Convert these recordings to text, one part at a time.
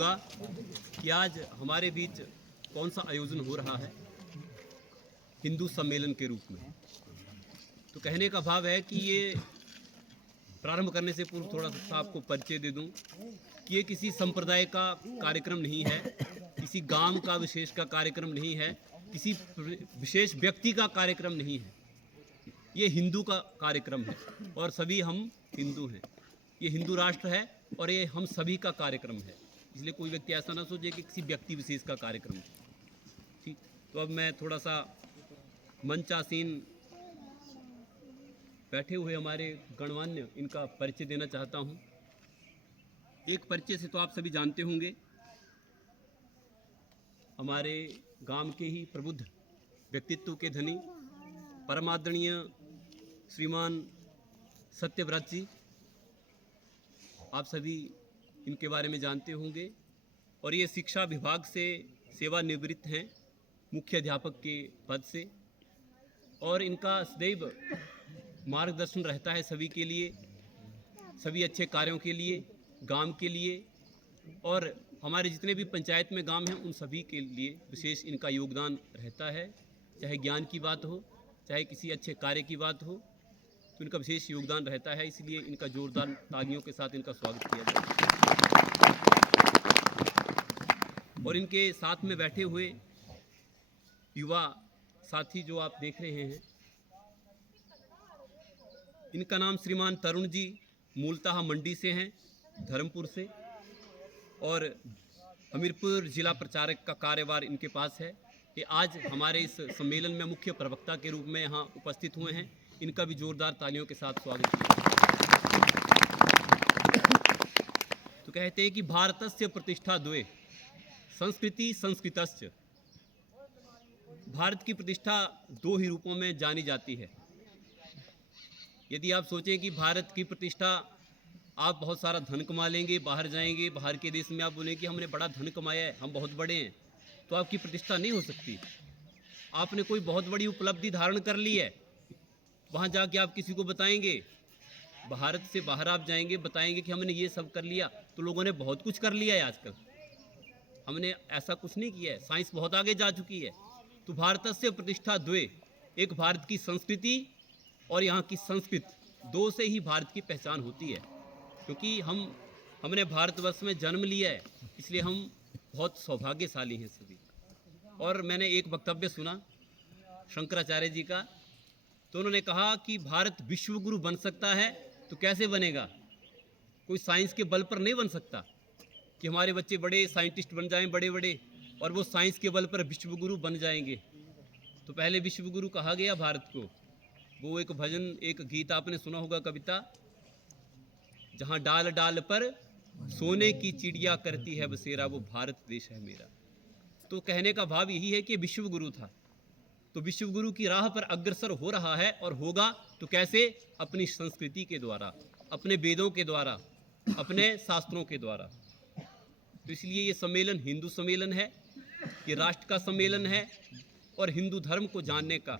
होगा कि आज हमारे बीच कौन सा आयोजन हो रहा है हिंदू सम्मेलन के रूप में। तो कहने का भाव है कि ये प्रारंभ करने से पूर्व थोड़ा सा आपको परिचय दे दूं कि ये किसी संप्रदाय का कार्यक्रम नहीं है, किसी गांव का विशेष का कार्यक्रम नहीं है, किसी विशेष व्यक्ति का कार्यक्रम नहीं है। ये हिंदू का कार्यक्रम है और सभी हम हिंदू हैं। ये हिंदू राष्ट्र है और ये हम सभी का कार्यक्रम है। इसलिए कोई व्यक्ति ऐसा ना सोचे कि किसी व्यक्ति विशेष का कार्यक्रम है। ठीक, तो अब मैं थोड़ा सा मंचासीन बैठे हुए हमारे गणमान्य इनका परिचय देना चाहता हूं। एक परिचय से तो आप सभी जानते होंगे, हमारे गांव के ही प्रबुद्ध व्यक्तित्व के धनी परमादरणीय श्रीमान सत्यव्रत जी, आप सभी इनके बारे में जानते होंगे। और ये शिक्षा विभाग से सेवानिवृत्त हैं, मुख्य अध्यापक के पद से, और इनका सदैव मार्गदर्शन रहता है सभी के लिए, सभी अच्छे कार्यों के लिए, गांव के लिए, और हमारे जितने भी पंचायत में गांव हैं उन सभी के लिए विशेष इनका योगदान रहता है। चाहे ज्ञान की बात हो, चाहे किसी अच्छे कार्य की बात हो, तो इनका विशेष योगदान रहता है। इसलिए इनका जोरदार तालियों के साथ इनका स्वागत किया जाए। और इनके साथ में बैठे हुए युवा साथी जो आप देख रहे हैं, इनका नाम श्रीमान तरुण जी, मूलतः मंडी से हैं, धर्मपुर से, और हमीरपुर जिला प्रचारक का कार्यभार इनके पास है। कि आज हमारे इस सम्मेलन में मुख्य प्रवक्ता के रूप में यहाँ उपस्थित हुए हैं। इनका भी जोरदार तालियों के साथ स्वागत किया। तो कहते हैं कि भारतस्य प्रतिष्ठा द्वे, संस्कृति संस्कृतश्च। भारत की प्रतिष्ठा दो ही रूपों में जानी जाती है। यदि आप सोचें कि भारत की प्रतिष्ठा, आप बहुत सारा धन कमा लेंगे, बाहर जाएंगे, बाहर के देश में आप बोलेंगे कि हमने बड़ा धन कमाया है, हम बहुत बड़े हैं, तो आपकी प्रतिष्ठा नहीं हो सकती। आपने कोई बहुत बड़ी उपलब्धि धारण कर ली है, वहाँ जाके आप किसी को बताएंगे, भारत से बाहर आप जाएंगे, बताएंगे कि हमने ये सब कर लिया, तो लोगों ने बहुत कुछ कर लिया है आजकल। हमने ऐसा कुछ नहीं किया है, साइंस बहुत आगे जा चुकी है। तो भारतस्य प्रतिष्ठा द्वे, एक भारत की संस्कृति और यहाँ की संस्कृत, दो से ही भारत की पहचान होती है। क्योंकि हमने भारतवर्ष में जन्म लिया है, इसलिए हम बहुत सौभाग्यशाली हैं सभी। और मैंने एक वक्तव्य सुना शंकराचार्य जी का, तो उन्होंने कहा कि भारत विश्वगुरु बन सकता है तो कैसे बनेगा? कोई साइंस के बल पर नहीं बन सकता कि हमारे बच्चे बड़े साइंटिस्ट बन जाएं, बड़े बड़े, और वो साइंस के बल पर विश्वगुरु बन जाएंगे। तो पहले विश्वगुरु कहा गया भारत को। वो एक भजन, एक गीत आपने सुना होगा, कविता, जहाँ डाल डाल पर सोने की चिड़िया करती है बसेरा, वो भारत देश है मेरा। तो कहने का भाव यही है कि विश्वगुरु था, तो विश्वगुरु की राह पर अग्रसर हो रहा है, और होगा तो कैसे? अपनी संस्कृति के द्वारा, अपने वेदों के द्वारा, अपने शास्त्रों के द्वारा। तो इसलिए ये सम्मेलन हिंदू सम्मेलन है, ये राष्ट्र का सम्मेलन है, और हिंदू धर्म को जानने का,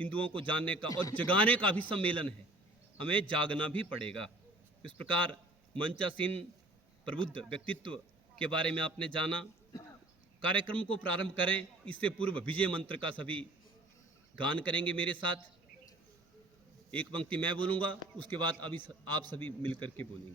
हिंदुओं को जानने का और जगाने का भी सम्मेलन है। हमें जागना भी पड़ेगा। इस प्रकार मंचासीन प्रबुद्ध व्यक्तित्व के बारे में आपने जाना। कार्यक्रम को प्रारंभ करें, इससे पूर्व विजय मंत्र का सभी गान करेंगे मेरे साथ। एक पंक्ति मैं बोलूँगा, उसके बाद अभी आप सभी मिलकर के बोलेंगे।